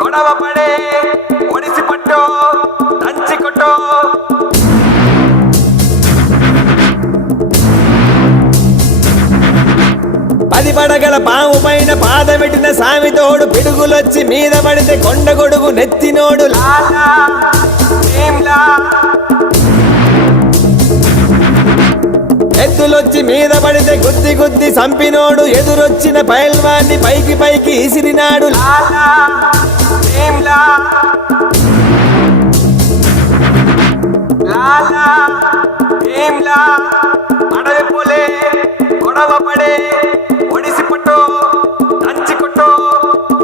గొడవ పడే ఒడిసి పట్టో దంచి కొట్టో పది పడగల పాము పైన పాదమెట్టిన సామితోడు పిడుగులొచ్చి మీద పడితే కొండ గొడుగు నెత్తినోడు లాలా భీమ్లా ఎద్దులొచ్చి మీద పడితే గుద్ది గుద్ది సంపినోడు ఎదురొచ్చిన పైల్వాన్ని పైకి పైకి ఇసిరినాడు లాలా భీమ్లా లాలా భీమ్లా అడవి పొలే గొడవ పడే